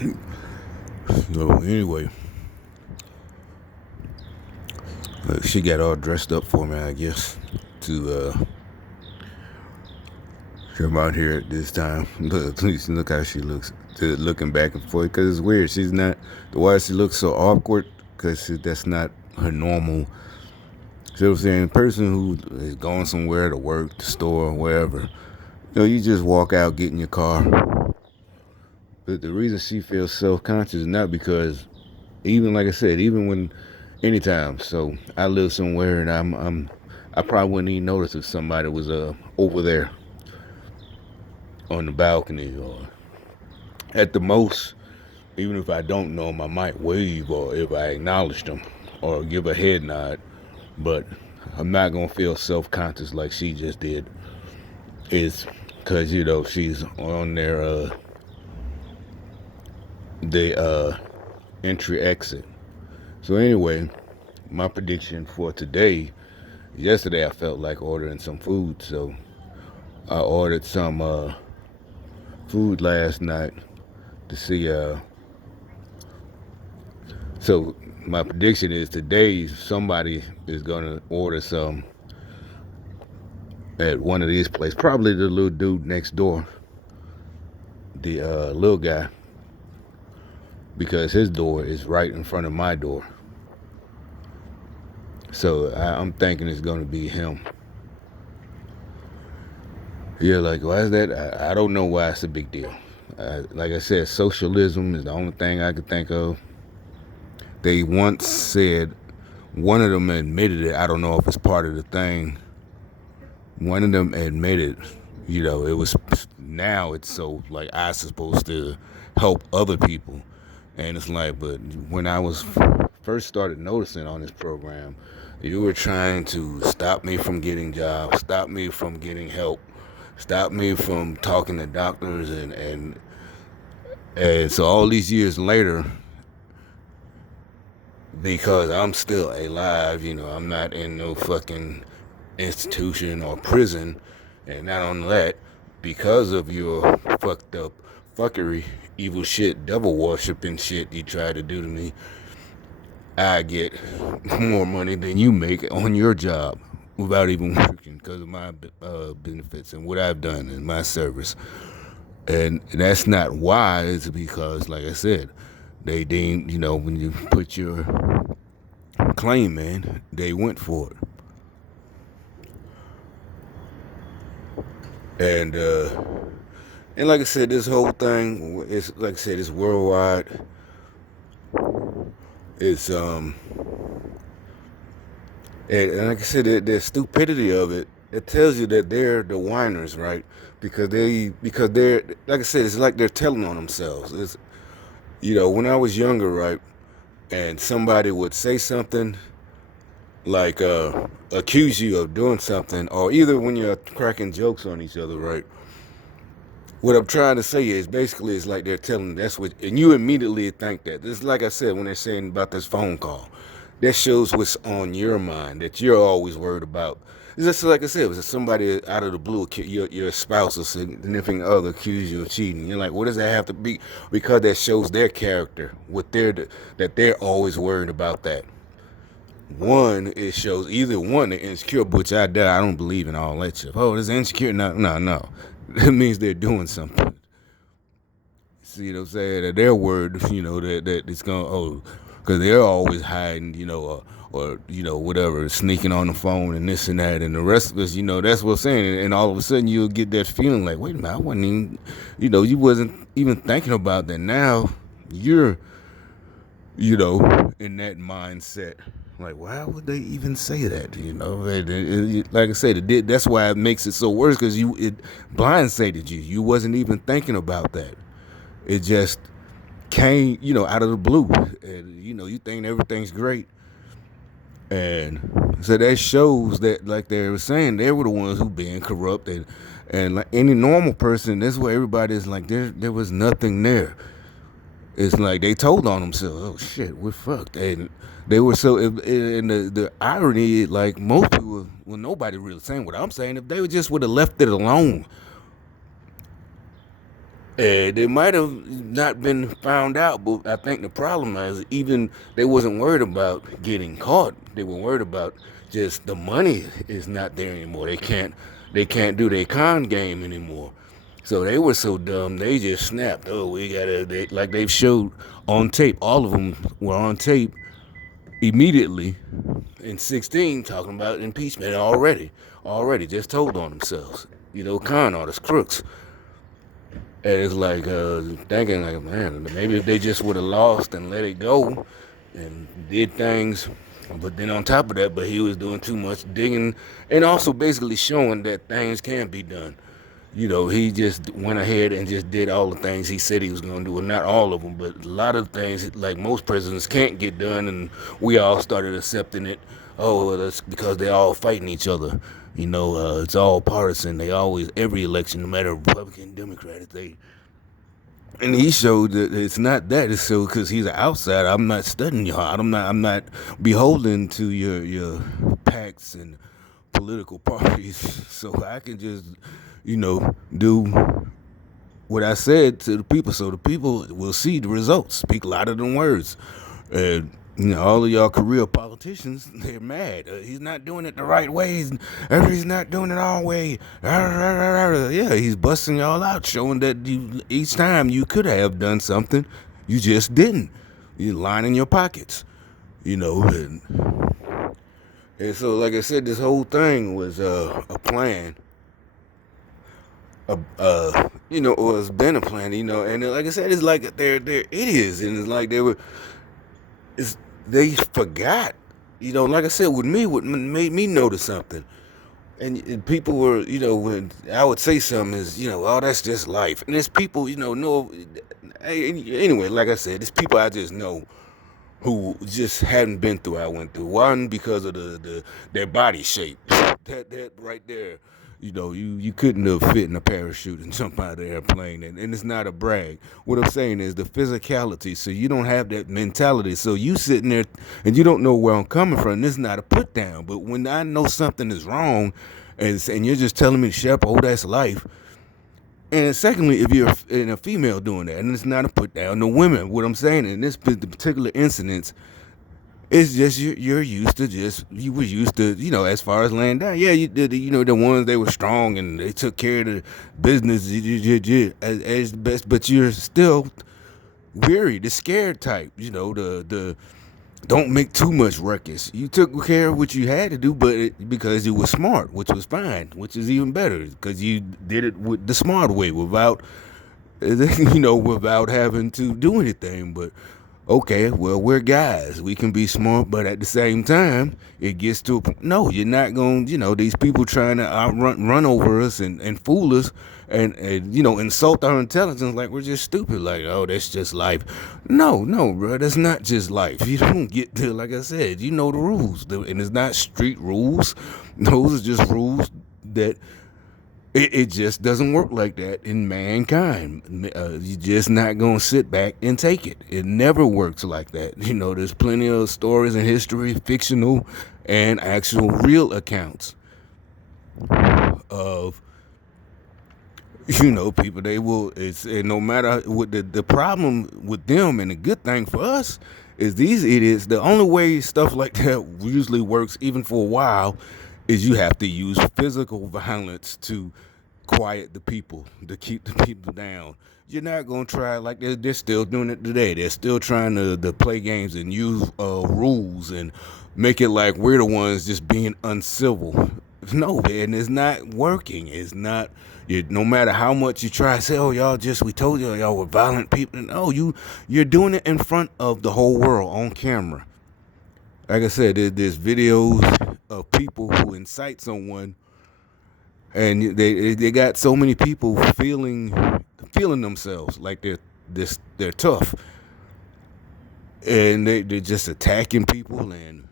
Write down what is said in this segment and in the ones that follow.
So anyway, she got all dressed up for me, I guess, to come out here at this time. Look how she looks, looking back and forth, because it's weird. She's not, why she looks so awkward, because that's not her normal. See what I'm saying? A person who is going somewhere to work, the store, wherever, you just walk out, get in your car. But the reason she feels self-conscious is not because, even like I said, even when anytime. So I live somewhere, and I probably wouldn't even notice if somebody was over there on the balcony, or at the most, even if I don't know them, I might wave, or if I acknowledge them, or give a head nod. But I'm not gonna feel self-conscious like she just did. Is because she's on the entry exit. So anyway, my prediction for today. Yesterday I felt like ordering some food, so I ordered some food last night to see. So my prediction is today somebody is gonna order some at one of these places. Probably the little dude next door, the little guy, because his door is right in front of my door. So I'm thinking it's gonna be him. Yeah, like why is that? I don't know why it's a big deal. Like I said, socialism is the only thing I could think of. They once said, one of them admitted it. I don't know if it's part of the thing. One of them admitted, it was, now it's so like I supposed to help other people. And it's like, but when I was first started noticing on this program, you were trying to stop me from getting jobs, stop me from getting help, stop me from talking to doctors, and so all these years later, because I'm still alive, I'm not in no fucking institution or prison, and not only that, because of your fucked up fuckery, evil shit, devil worshiping shit you try to do to me, I get more money than you make on your job without even working because of my benefits and what I've done in my service. And that's not why. It's because, like I said, they deemed, when you put your claim in, they went for it. And like I said, this whole thing is, like I said, it's worldwide. It's and like I said, the stupidity of it, it tells you that they're the whiners, right? Because they're, like I said, it's like they're telling on themselves. It's, when I was younger, right, and somebody would say something like accuse you of doing something, or either when you're cracking jokes on each other, right? What I'm trying to say is basically it's like they're telling, that's what, and you immediately think that. This is like I said when they're saying about this phone call. That shows what's on your mind, that you're always worried about. It's just like I said, it was somebody out of the blue, your spouse or significant other accuse you of cheating. You're like, what does that have to be? Because that shows their character, that they're always worried about that. One, it shows either one, they're insecure, which I don't believe in all that shit. Oh, this insecure? No. That means they're doing something. See what I'm saying? That their word, that it's gonna, because they're always hiding, or whatever, sneaking on the phone and this and that, and the rest of us, that's what I'm saying. And all of a sudden, you'll get that feeling like, wait a minute, I wasn't even, you wasn't even thinking about that. Now you're, in that mindset. Like, why would they even say that? Like I said, that's why it makes it so worse, because it blindsided you. You wasn't even thinking about that. It just came, out of the blue. And, you think everything's great. And so that shows that, like they were saying, they were the ones who being corrupt. And like any normal person, that's where everybody is like, there was nothing there. It's like they told on themselves, oh shit, we're fucked. And they were so, and the irony, like most people, well, nobody really saying what I'm saying. If they just would have left it alone They might have not been found out, but I think the problem is even they wasn't worried about getting caught. They were worried about just the money is not there anymore. They can't do their con game anymore. So they were so dumb, they just snapped. Oh, like they've showed on tape. All of them were on tape immediately in 16 talking about impeachment already just told on themselves. Con artists, crooks. And it's like thinking like, man, maybe if they just would have lost and let it go and did things. But then on top of that, but he was doing too much digging and also basically showing that things can be done. He just went ahead and just did all the things he said he was going to do. Well, not all of them, but a lot of things, like most presidents, can't get done, and we all started accepting it. Oh, well, that's because they're all fighting each other. It's all partisan. They always, every election, no matter Republican, Democrat, and he showed that it's not that. It's so because he's an outsider. I'm not studying your heart. I'm not beholden to your pacts and political parties. So I can just, do what I said to the people. So the people will see the results. Speak louder than words. And all of y'all career politicians, they're mad. He's not doing it the right way. He's not doing it our way. Yeah, he's busting y'all out, showing that each time you could have done something, you just didn't. You're lining your pockets, and so, like I said, this whole thing was a plan. Or it's been a plan, and like I said, it's like they're idiots, and it's like they forgot. Like I said, with me, what made me notice something, and people were, when I would say something is, oh, that's just life, and there's people, know, anyway, like I said, there's people I just know who just hadn't been through what I went through. One, because of their body shape. That right there, you couldn't have fit in a parachute and jump out of the airplane. And it's not a brag. What I'm saying is the physicality. So you don't have that mentality. So you sitting there and you don't know where I'm coming from. This is not a put down. But when I know something is wrong, and you're just telling me to shut up, oh, that's life. And secondly, if you're in a female doing that, and it's not a put down, the women, what I'm saying in this particular incident, it's just you're used to you were used to, as far as laying down. Yeah, you did, the ones they were strong and they took care of the business as best, but you're still weary, the scared type, the don't make too much ruckus. You took care of what you had to do, but because you were smart, which was fine, which is even better because you did it with the smart way without, without having to do anything. But okay, well, we're guys. We can be smart, but at the same time, it gets to no, you're not going to, these people trying to run over us and fool us and insult our intelligence like we're just stupid. Like, oh, that's just life. No, bro, that's not just life. You don't get to, like I said, you know the rules. And it's not street rules. Those are just rules that it just doesn't work like that in mankind. You're just not going to sit back and take it. It never works like that. There's plenty of stories in history, fictional and actual real accounts of, people. They will, and no matter what the problem with them, and the good thing for us is these idiots, the only way stuff like that usually works, even for a while, is you have to use physical violence to quiet the people, to keep the people down. You're not going to try, like they're still doing it today. They're still trying to play games and use rules and make it like we're the ones just being uncivil. No, man, it's not working. It's not. No matter how much you try to say, oh, we told you y'all were violent people. No, you're doing it in front of the whole world on camera. Like I said, there's videos of people who incite someone, and they got so many people feeling themselves like they're tough, and they're just attacking people, and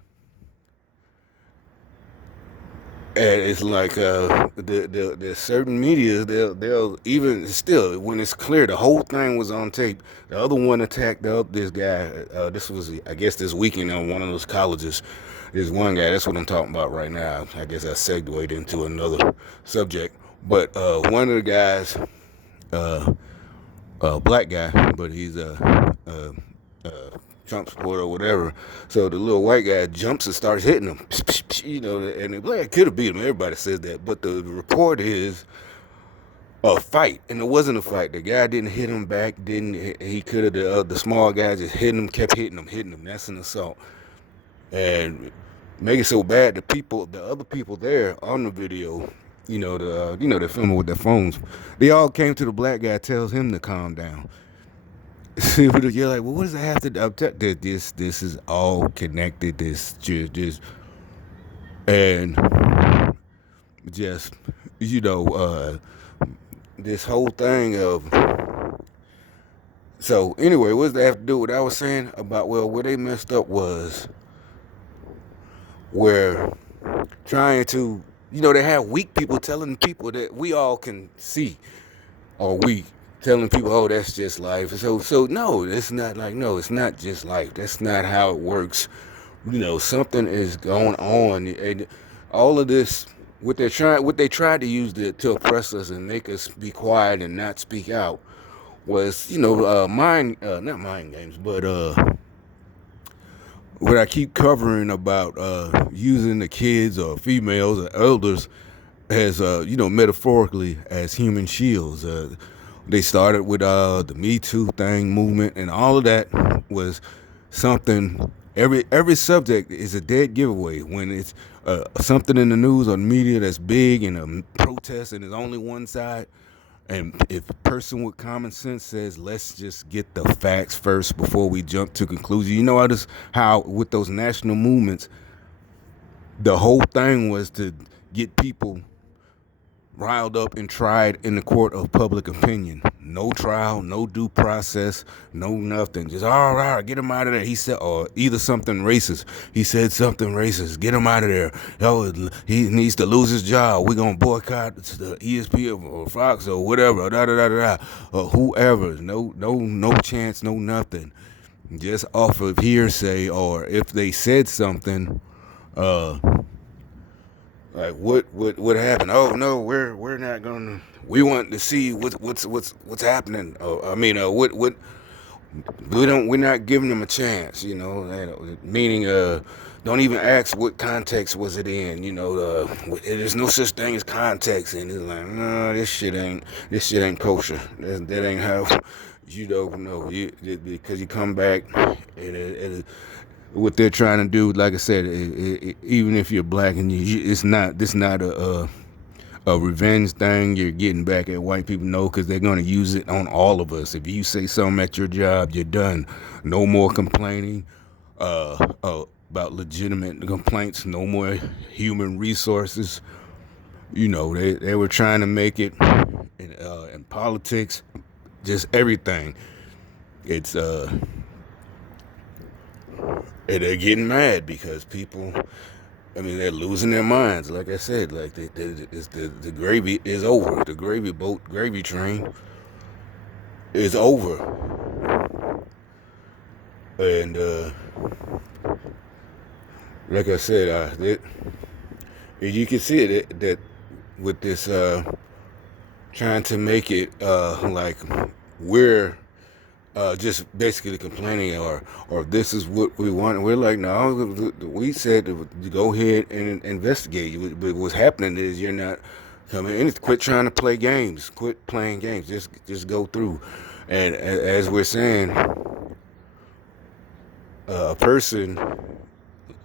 it's like the certain media, they'll even still, when it's clear the whole thing was on tape. The other one attacked this guy. This was, I guess, this weekend on one of those colleges. There's one guy. That's what I'm talking about right now. I guess I segued into another subject. But one of the guys black guy, but he's a, a Trump supporter or whatever. So the little white guy jumps and starts hitting him, you know, and the black could have beat him. Everybody says that, but the report is a fight, and it wasn't a fight. The guy didn't hit him back. Didn't he? Could have the small guy just hitting him, kept hitting him. That's an assault, and make it so bad. The other people there on the video, they're filming with their phones. They all came to the black guy, tells him to calm down. You're like, well, what does that have to do? This is all connected. This just and just you know, this whole thing of. So anyway, what does that have to do with what I was saying about? Well, where they messed up was where trying to, they have weak people telling people that we all can see are weak, telling people, oh, that's just life. So no, it's not like, no, it's not just life. That's not how it works. Something is going on, and all of this, what they tried to use to oppress us and make us be quiet and not speak out was, not mind games, but what I keep covering about using the kids or females or elders as metaphorically as human shields. They started with the Me Too thing movement, and all of that was something. Every subject is a dead giveaway when it's something in the news or the media that's big and a protest and there's only one side. And if a person with common sense says, let's just get the facts first before we jump to conclusion. How with those national movements, the whole thing was to get people riled up and tried in the court of public opinion. No trial, no due process, no nothing. Just, all right, get him out of there. He said, or either something racist. He said something racist. Get him out of there. Oh, he needs to lose his job. We're going to boycott the ESPN or Fox or whatever, or whoever. No chance, no nothing. Just off of hearsay, or if they said something, like what happened? Oh no, we're not gonna. We want to see what's happening. What we're not giving them a chance. Meaning don't even ask what context was it in. There's no such thing as context, and it's like, no, this shit ain't kosher. That ain't how. You don't know because you come back and what they're trying to do, like I said, even if you're black and it's not a revenge thing. You're getting back at white people, no, because they're going to use it on all of us. If you say something at your job, you're done. No more complaining about legitimate complaints. No more human resources. They were trying to make it in politics, just everything. It's and they're getting mad because people, they're losing their minds. Like I said, like the gravy is over. The gravy train is over. And like I said, you can see it that with this trying to make it like we're just basically complaining or this is what we want. We're like, no, we said to go ahead and investigate. But what's happening is you're not coming in. Quit trying to play games. Quit playing games. Just go through. And as we're saying, a person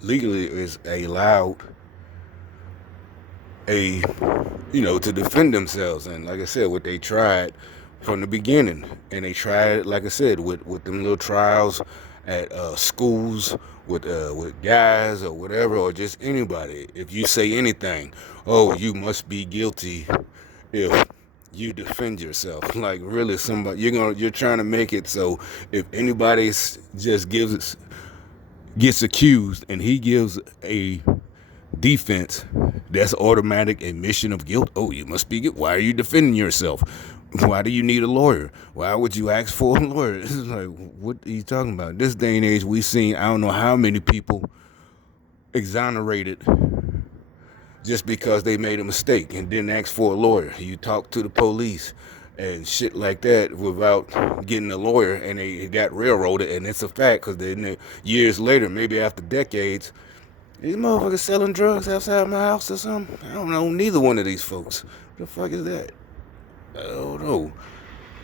legally is allowed to defend themselves. And like I said, what they tried from the beginning, and they tried it, like I said, with them little trials at schools with guys or whatever, or just anybody. If you say anything, oh, you must be guilty if you defend yourself. Like really, you're trying to make it so if anybody just gets accused and he gives a defense, that's automatic admission of guilt. Oh, you must be guilty. Why are you defending yourself? Why do you need a lawyer? Why would you ask for a lawyer? This is like, what are you talking about? This day and age, we've seen, I don't know how many people exonerated just because they made a mistake and didn't ask for a lawyer. You talk to the police. and shit like that without getting a lawyer, and they got railroaded, and it's a fact because then years later, maybe after decades, these motherfuckers selling drugs outside my house or something. I don't know neither one of these folks. What the fuck is that? I don't know.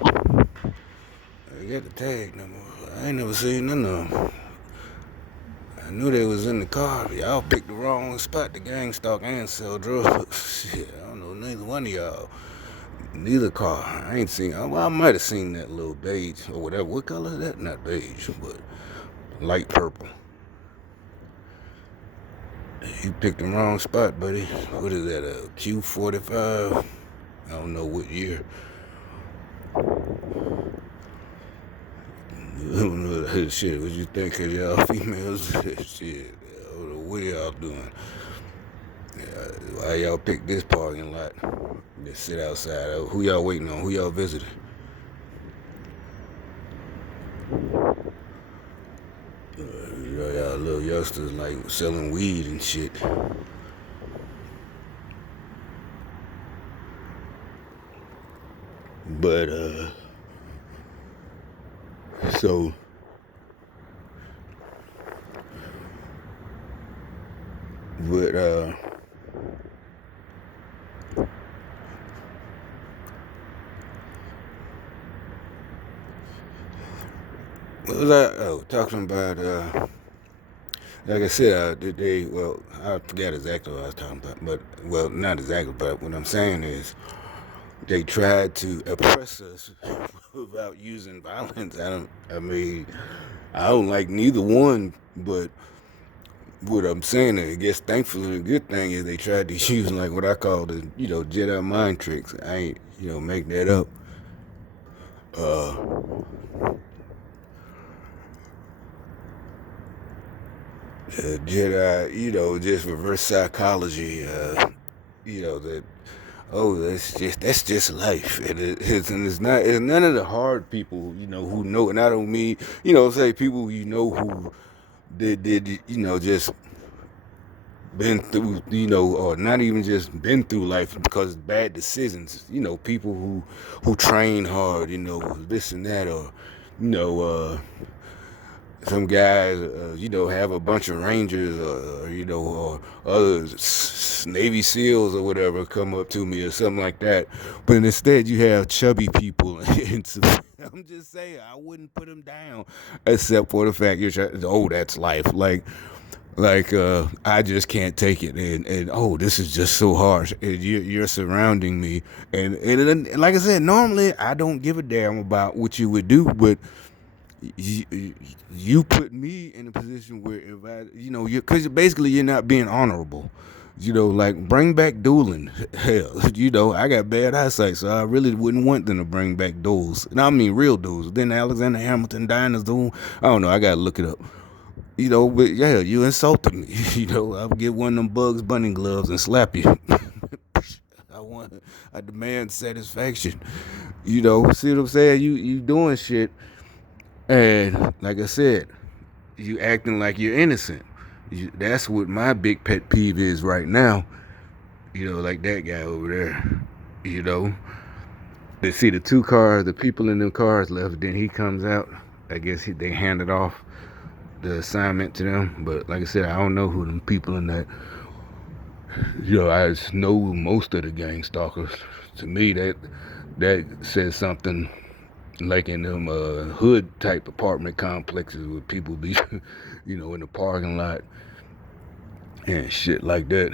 I got the tag number. I ain't never seen none of them. I knew they was in the car. Y'all picked the wrong spot to gang stalk and sell drugs. Shit, I don't know neither one of y'all. Neither car. I ain't seen. Well, I might have seen that little beige or whatever. What color is that? Not beige, but light purple. You picked the wrong spot, buddy. What is that? A Q45? I don't know what year. Shit, what you think of y'all females? Shit, I don't know what y'all doing. Why y'all pick this parking lot? Just sit outside. Who y'all waiting on? Who y'all visiting? Y'all little youngsters like selling weed and shit. But so but what was I talking about like I said, well, I forgot exactly what I was talking about, but, well, not exactly, but what I'm saying is they tried to oppress us without using violence. I don't like neither one, but what I'm saying, I guess, thankfully, the good thing is they tried to use, like, what I call the, Jedi mind tricks. I ain't, make that up. Jedi, just reverse psychology, that, oh, that's just life, and it's none of the hard people, who know, and I don't mean, say people who did just been through, or not even just been through life because bad decisions, people who train hard, this and that, or some guys, have a bunch of Rangers or other Navy SEALs or whatever come up to me or something like that. But instead, you have chubby people. I'm just saying, I wouldn't put them down, except for the fact that's life. I just can't take it, and oh, this is just so harsh. And you're surrounding me, and like I said, normally I don't give a damn about what you would do, but you put me in a position where if because basically you're not being honorable. Like, bring back dueling. Hell, I got bad eyesight, so I really wouldn't want them to bring back duels. And I mean real duels. Then Alexander Hamilton dying as duel. I don't know. I gotta look it up. But yeah, you insulted me. I'll get one of them Bugs Bunny gloves and slap you. I demand satisfaction. See what I'm saying? You doing shit, and like I said, you acting like you're innocent. That's what my big pet peeve is right now. Like that guy over there. They see the two cars, the people in them cars left. Then he comes out. I guess they handed off the assignment to them. But like I said, I don't know who them people in that. I just know most of the gang stalkers. To me, that says something like in them hood type apartment complexes where people be, in the parking lot and shit like that.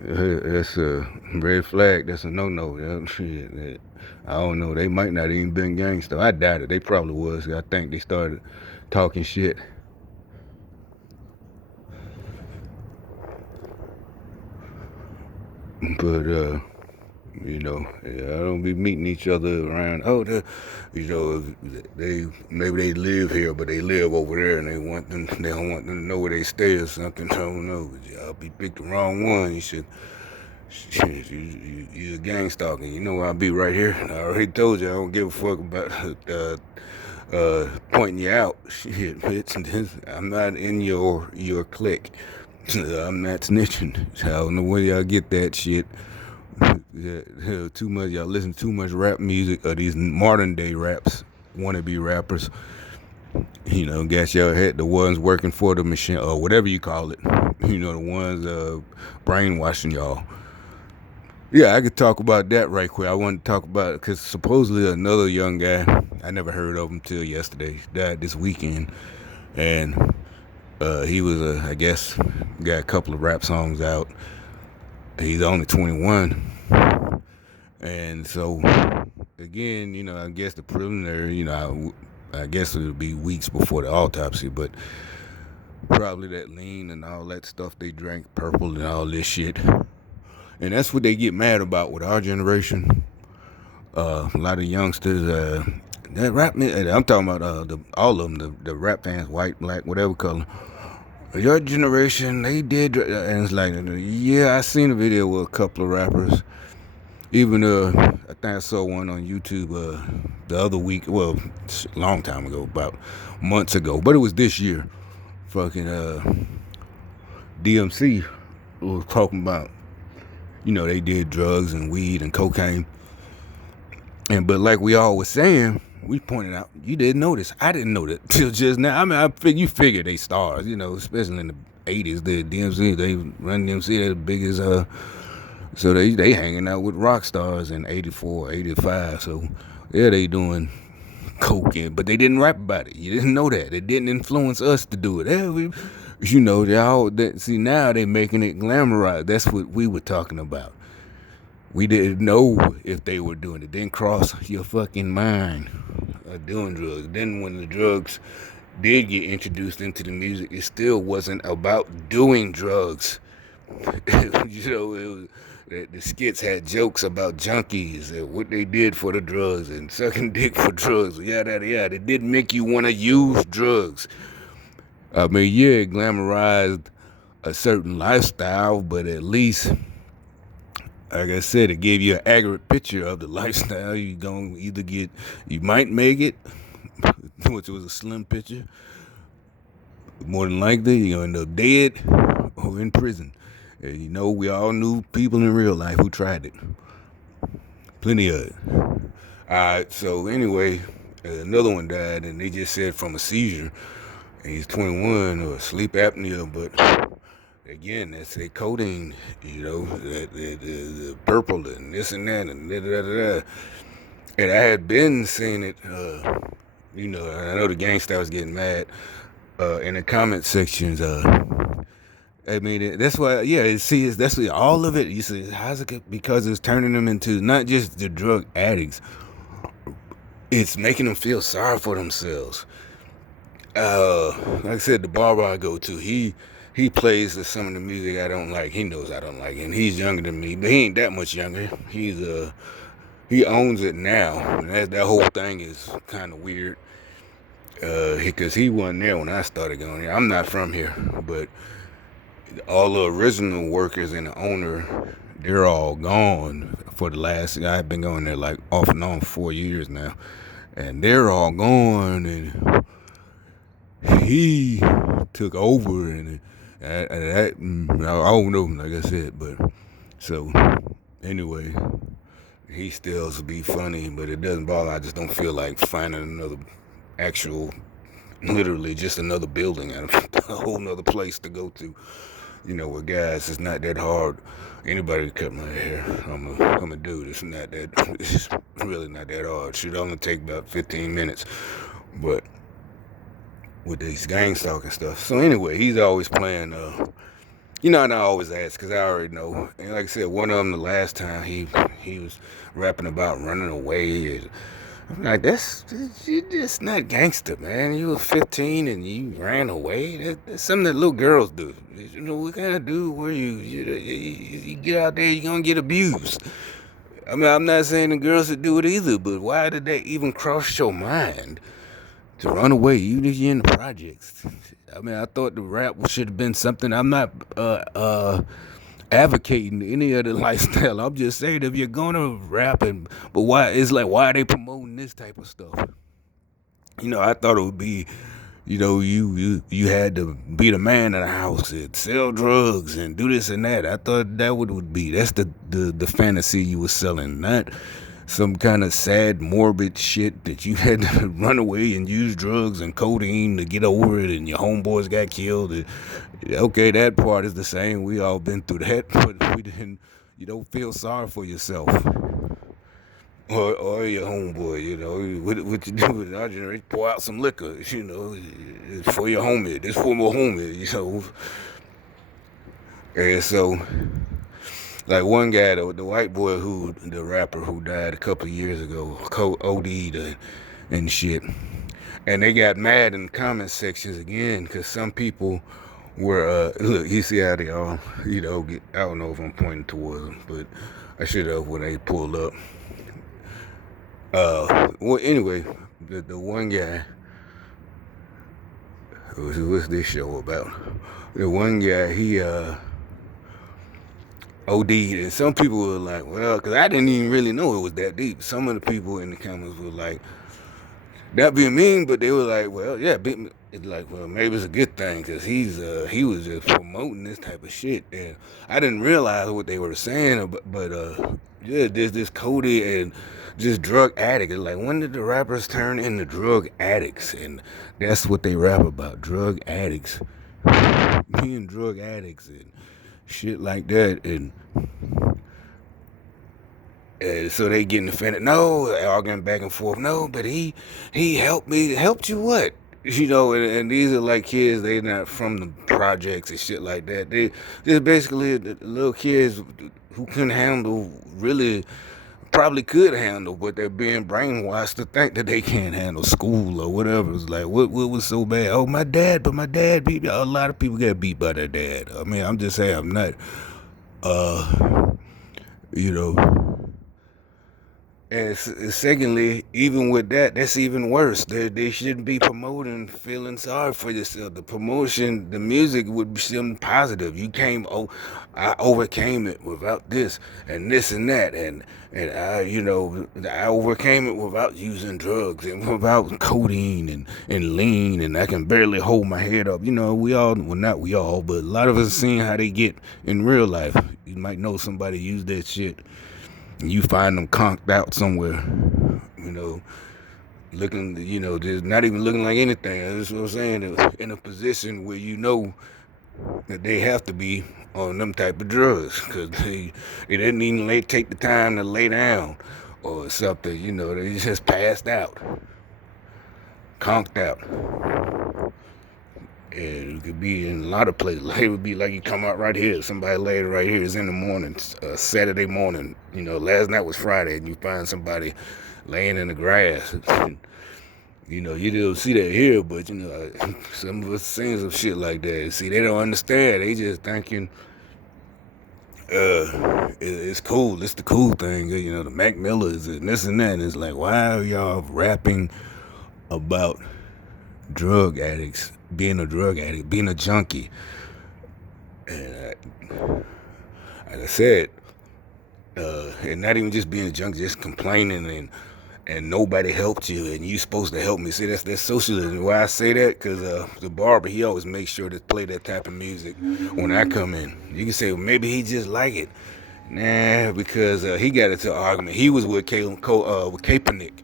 That's a red flag. That's a no-no. Shit, I don't know. They might not even been gangster. I doubt it. They probably was. I think they started talking shit. But I don't be meeting each other around. Oh, maybe they live here, but they live over there, and they don't want them to know where they stay or something. I don't know. Y'all be picked the wrong one. You should. Shit, you a gang stalker. I'll be right here. I already told you I don't give a fuck about pointing you out. Shit, bitch. I'm not in your clique. I'm not snitching. I don't know where y'all get that shit. Yeah, too much. Y'all listen to too much rap music or these modern day raps, wannabe rappers. Guess y'all had the ones working for the machine or whatever you call it. The ones brainwashing y'all. Yeah, I could talk about that right quick. I want to talk about it because supposedly another young guy, I never heard of him till yesterday, died this weekend. And he was, I guess, got a couple of rap songs out. He's only 21. And so, again, I guess the preliminary, I guess it'll be weeks before the autopsy, but probably that lean and all that stuff they drank, purple and all this shit. And that's what they get mad about with our generation. A lot of youngsters, that rap, I'm talking about all of them, the rap fans, white, black, whatever color. Your generation, they did, and it's like, yeah, I seen a video with a couple of rappers. Even I think I saw one on YouTube the other week. Well, a long time ago, about months ago, but it was this year. Fucking DMC was talking about, they did drugs and weed and cocaine, but like we all was saying, we pointed out you didn't know this. I didn't know that till just now. I mean, you figure they stars, especially in the '80s. The DMC, they run DMC, they're the biggest. So they hanging out with rock stars in '84, '85. So yeah, they doing coke, but they didn't rap about it. You didn't know that. It didn't influence us to do it. See, now they making it glamorized. That's what we were talking about. We didn't know if they were doing it. Didn't cross your fucking mind doing drugs. Then when the drugs did get introduced into the music, it still wasn't about doing drugs. It was, the skits had jokes about junkies and what they did for the drugs and sucking dick for drugs. Yada yada. It didn't make you want to use drugs. I mean, yeah, it glamorized a certain lifestyle, but at least, like I said, it gave you an accurate picture of the lifestyle. You gonna either you might make it, which was a slim picture. More than likely, you're gonna end up dead or in prison. And we all knew people in real life who tried it. Plenty of it. Alright, so anyway, another one died, and they just said from a seizure. And he's 21 or sleep apnea, but again, that's a codeine, the purple and this and that and da da da da. And I had been seeing it, and I know the gangsta was getting mad in the comment sections. I mean, that's why, yeah, see, that's what, all of it, you see, how's it, because it's turning them into not just the drug addicts, it's making them feel sorry for themselves. Like I said, the barber I go to, he plays some of the music I don't like. He knows I don't like it, and he's younger than me, but he ain't that much younger. He owns it now, and that whole thing is kind of weird, because he wasn't there when I started going here. I'm not from here, but all the original workers and the owner, they're all gone for the last, I've been going there like off and on 4 years now, and they're all gone, and he took over, and I don't know, like I said, but so anyway, he still be funny, but it doesn't bother. I just don't feel like finding another actual, literally just another building and a whole nother place to go to. With guys, it's not that hard. Anybody can cut my hair. I'm a dude. It's not that. It's really not that hard. Should only take about 15 minutes, but with these gang stalking stuff. So anyway, he's always playing. And I always ask because I already know. And like I said, one of them the last time he was rapping about running away. And I'm like, that's not gangster, man. You were 15 and you ran away. That's something that little girls do. What kind of dude were you? You get out there, you're gonna get abused. I mean, I'm not saying the girls should do it either, but why did that even cross your mind to run away, even if you're in the projects? I mean, I thought the rap should have been something. I'm not advocating any of the lifestyle. I'm just saying, if you're gonna rap, but why? It's like, why are they promoting this type of stuff? I thought it would be you had to be the man of the house and sell drugs and do this and that. I thought that would be that's the fantasy you were selling, not some kind of sad, morbid shit that you had to run away and use drugs and codeine to get over it, and your homeboys got killed. Okay, that part is the same. We all been through that, but we didn't. You don't feel sorry for yourself or your homeboy. What you do is I just pour out some liquor. It's for your homie. This for my homie. And so like one guy, the white boy the rapper who died a couple of years ago, OD'd and shit. And they got mad in the comment sections again because some people were, look, you see how they all, I don't know if I'm pointing towards them, but I should have when they pulled up. Well, anyway, the one guy, what's this show about? The one guy, he, OD'd, and some people were like, well, because I didn't even really know it was that deep. Some of the people in the comments were like, that being mean, but they were like, well, yeah, it's like, well, maybe it's a good thing because he was just promoting this type of shit, and I didn't realize what they were saying, but yeah, there's this Cody and just drug addict. It's like, when did the rappers turn into drug addicts? And that's what they rap about, drug addicts, being drug addicts and shit like that, and so they getting offended. No, arguing back and forth. No, but he helped me. Helped you what? And these are like kids. They not from the projects and shit like that. They just basically the little kids who couldn't handle, really probably could handle, but they're being brainwashed to think that they can't handle school or whatever. It's like, what was so bad? Oh, but my dad beat me. A lot of people get beat by their dad. I mean, I'm just saying, I'm not, you know. And secondly, even with that, that's even worse. They shouldn't be promoting feeling sorry for yourself. The promotion, the music would be something positive. I overcame it without this and this and that, and I overcame it without using drugs and without codeine and lean, and I can barely hold my head up. Not we all, but a lot of us seen how they get in real life. You might know somebody use that shit. You find them conked out somewhere, looking, just not even looking like anything. That's what I'm saying. In a position where that they have to be on them type of drugs because they didn't even take the time to lay down or something. They just passed out, conked out. And it could be in a lot of places. It would be like you come out right here. Somebody laid right here. It's in the morning, Saturday morning. Last night was Friday, and you find somebody laying in the grass. You don't see that here, but some of us seen some shit like that. See, they don't understand. They just thinking, it's cool. It's the cool thing. The Mac Millers and this and that. And it's like, why are y'all rapping about drug addicts, being a drug addict, being a junkie? And like I said, and not even just being a junkie, just complaining and nobody helped you, and you supposed to help me. See, that's socialism. Why I say that? Because the barber, he always makes sure to play that type of music when I come in. You can say, well, maybe he just like it. Nah, because he got into an argument. He was with Kaepernick.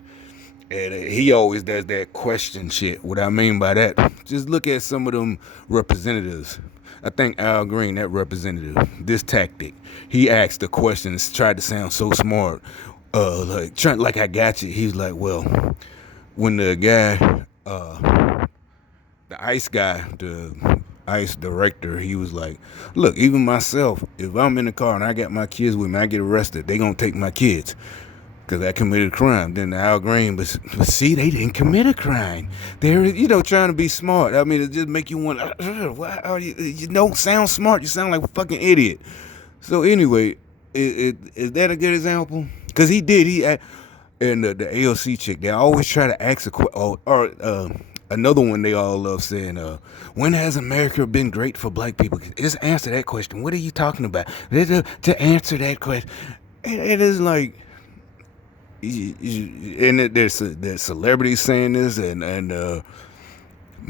And he always does that question shit. What I mean by that, just look at some of them representatives. I think Al Green, that representative, this tactic. He asked the questions, tried to sound so smart. Like I got you. He's like, well, when the guy, the ICE guy, the ICE director, he was like, look, even myself, if I'm in the car and I got my kids with me, I get arrested, they gonna take my kids. Because I committed a crime. Then Al Green, but see, they didn't commit a crime. They're, trying to be smart. I mean, it just make you want, why are you don't sound smart. You sound like a fucking idiot. So anyway, is that a good example? Because he did, and the AOC chick, they always try to ask a question, or another one they all love saying, when has America been great for black people? Just answer that question. What are you talking about? To answer that question. It is like, and there's celebrities saying this, and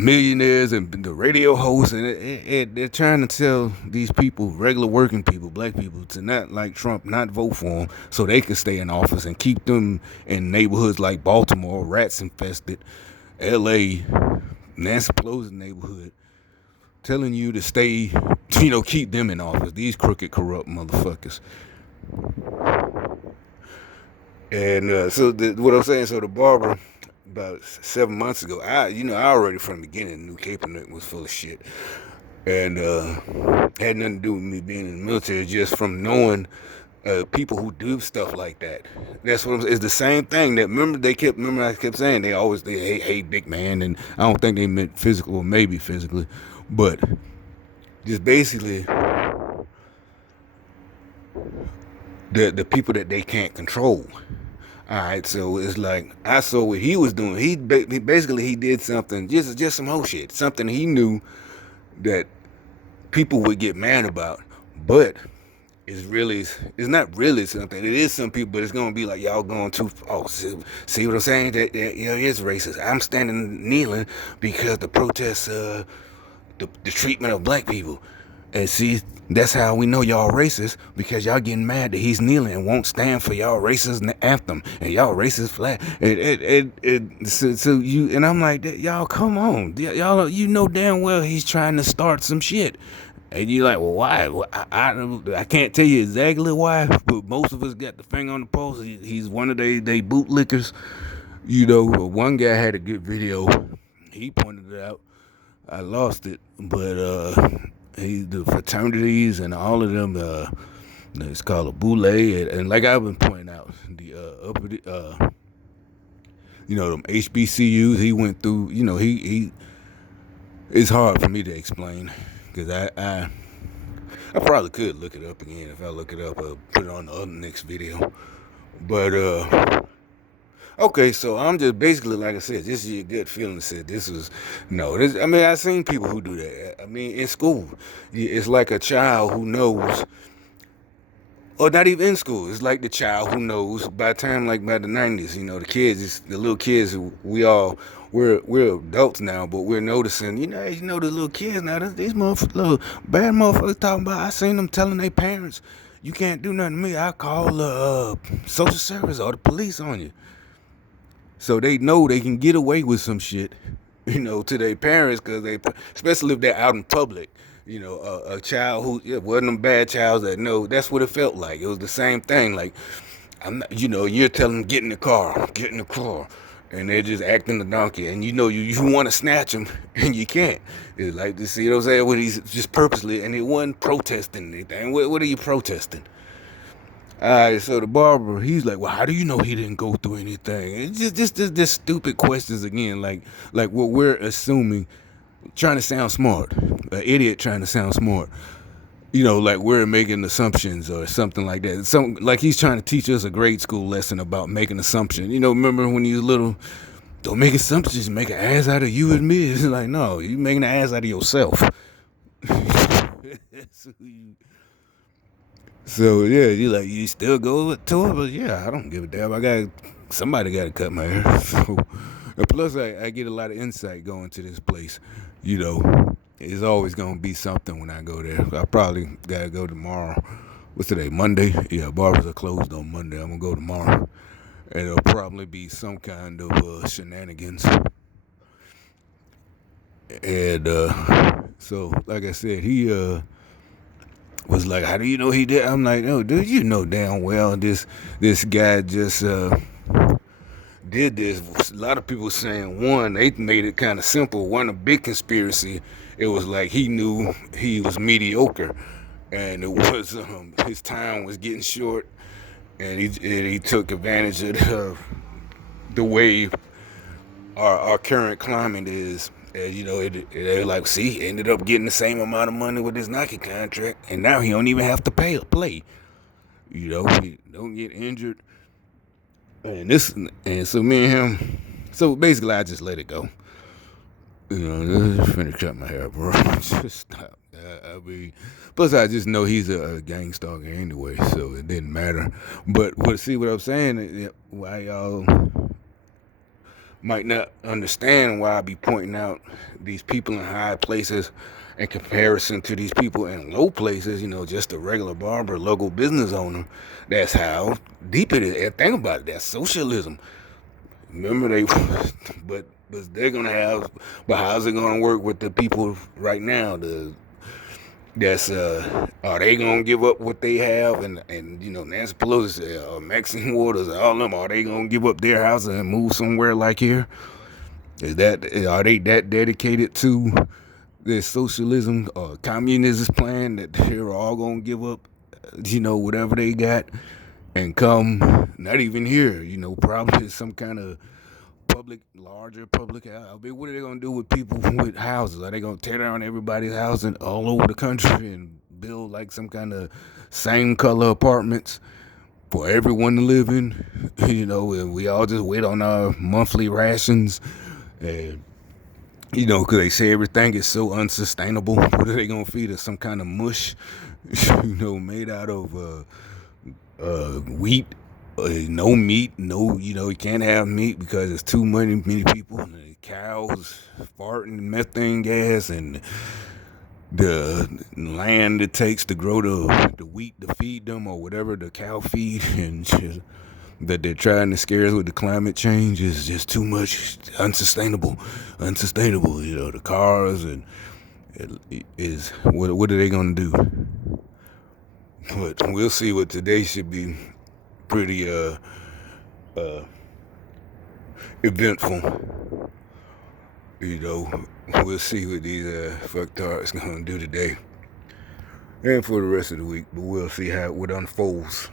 millionaires and the radio hosts, and they're trying to tell these people, regular working people, black people, to not like Trump, not vote for him, so they can stay in office and keep them in neighborhoods like Baltimore, rats infested, L.A., Nancy Pelosi neighborhood, telling you to stay, keep them in office. These crooked, corrupt motherfuckers. And what I'm saying, so the barber, about 7 months ago, I already from the beginning knew Kaepernick was full of shit, and had nothing to do with me being in the military, just from knowing people who do stuff like that. That's what it's the same thing. Remember I kept saying they hate big man, and I don't think they meant physical, or maybe physically, but just basically the people that they can't control. All right, so it's like I saw what he was doing. He basically he did something, just some whole shit, something he knew that people would get mad about, but it's not really something. It is some people, but it's gonna be like y'all going too. Oh, see what I'm saying? That it's racist. I'm standing kneeling because the protests, the treatment of black people. And see, that's how we know y'all racist, because y'all getting mad that he's kneeling and won't stand for y'all racist anthem and y'all racist flag. So you and I'm like, y'all come on, y'all, damn well he's trying to start some shit. And you're like, well, why? Well, I can't tell you exactly why, but most of us got the finger on the pulse. He's one of they bootlickers. One guy had a good video. He pointed it out. I lost it, but the fraternities and all of them, it's called a boule, and like I've been pointing out, the them HBCUs he went through. He it's hard for me to explain, because I probably could look it up again if I look it up or put it on the other next video, but okay, so I'm just basically, like I said, this is your gut feeling. Said this was I mean, I've seen people who do that. I mean, in school, it's like a child who knows, or not even in school. It's like the child who knows. By the time, like by the 90s, the kids, the little kids. We're adults now, but we're noticing. The little kids now. These motherfuckers, little bad motherfuckers talking about. I seen them telling their parents, "You can't do nothing to me. I call the social service or the police on you." So they know they can get away with some shit, to their parents, because especially if they're out in public. A child who wasn't a bad child that know. That's what it felt like. It was the same thing. Like, I'm not, you're telling them get in the car, and they're just acting the donkey, and you want to snatch them, and you can't. It's like, you see what I'm saying? When he's just purposely, and he wasn't protesting anything. What are you protesting? Alright, so the barber, he's like, well, how do you know he didn't go through anything? It's just stupid questions again, like what we're assuming, trying to sound smart, an idiot trying to sound smart. Like we're making assumptions or something like that. Like he's trying to teach us a grade school lesson about making assumptions. Remember when you was little, don't make assumptions, make an ass out of you and me. It's like, no, you making an ass out of yourself. So yeah, you still go to it, but yeah, I don't give a damn. Somebody got to cut my hair. So, and plus, I get a lot of insight going to this place. It's always gonna be something when I go there. I probably gotta go tomorrow. What's today? Monday? Yeah, barbers are closed on Monday. I'm gonna go tomorrow, and it'll probably be some kind of shenanigans. And so, like I said, he was like, how do you know he did? I'm like, no, dude, you know damn well this guy just did this. A lot of people saying, one, they made it kind of simple. One, a big conspiracy, it was like he knew he was mediocre, and it was his time was getting short, and he took advantage of the way our current climate is. And, they're like, see, he ended up getting the same amount of money with his Nike contract, and now he don't even have to play. He don't get injured. And so me and him, so basically I just let it go. Just finna cut my hair, bro. Just stop. Plus I just know he's a gang stalker anyway, so it didn't matter. But see what I'm saying? Why y'all might not understand why I be pointing out these people in high places in comparison to these people in low places, just a regular barber, local business owner. That's how deep it is. Think about it. That's socialism. Remember but they're gonna have, but how's it gonna work with the people right now? Are they gonna give up what they have? And Nancy Pelosi, Maxine Waters, all of them, are they gonna give up their house and move somewhere like here? Are they that dedicated to their socialism or communist plan that they're all gonna give up, whatever they got and come not even here, probably some kind of larger public house. I mean, what are they gonna do with people with houses? Are they gonna tear down everybody's house and all over the country and build like some kind of same color apartments for everyone to live in? And we all just wait on our monthly rations, and because they say everything is so unsustainable. What are they gonna feed us? Some kind of mush, made out of wheat, no meat, no, you can't have meat because it's too many people. And the cows farting methane gas, and the land it takes to grow the wheat to feed them or whatever the cow feed, and just, that they're trying to scare us with the climate change is just too much. Unsustainable. The cars, and it is what are they gonna do? But we'll see. What today should be pretty eventful. We'll see what these fucktards gonna do today and for the rest of the week. But we'll see how it unfolds.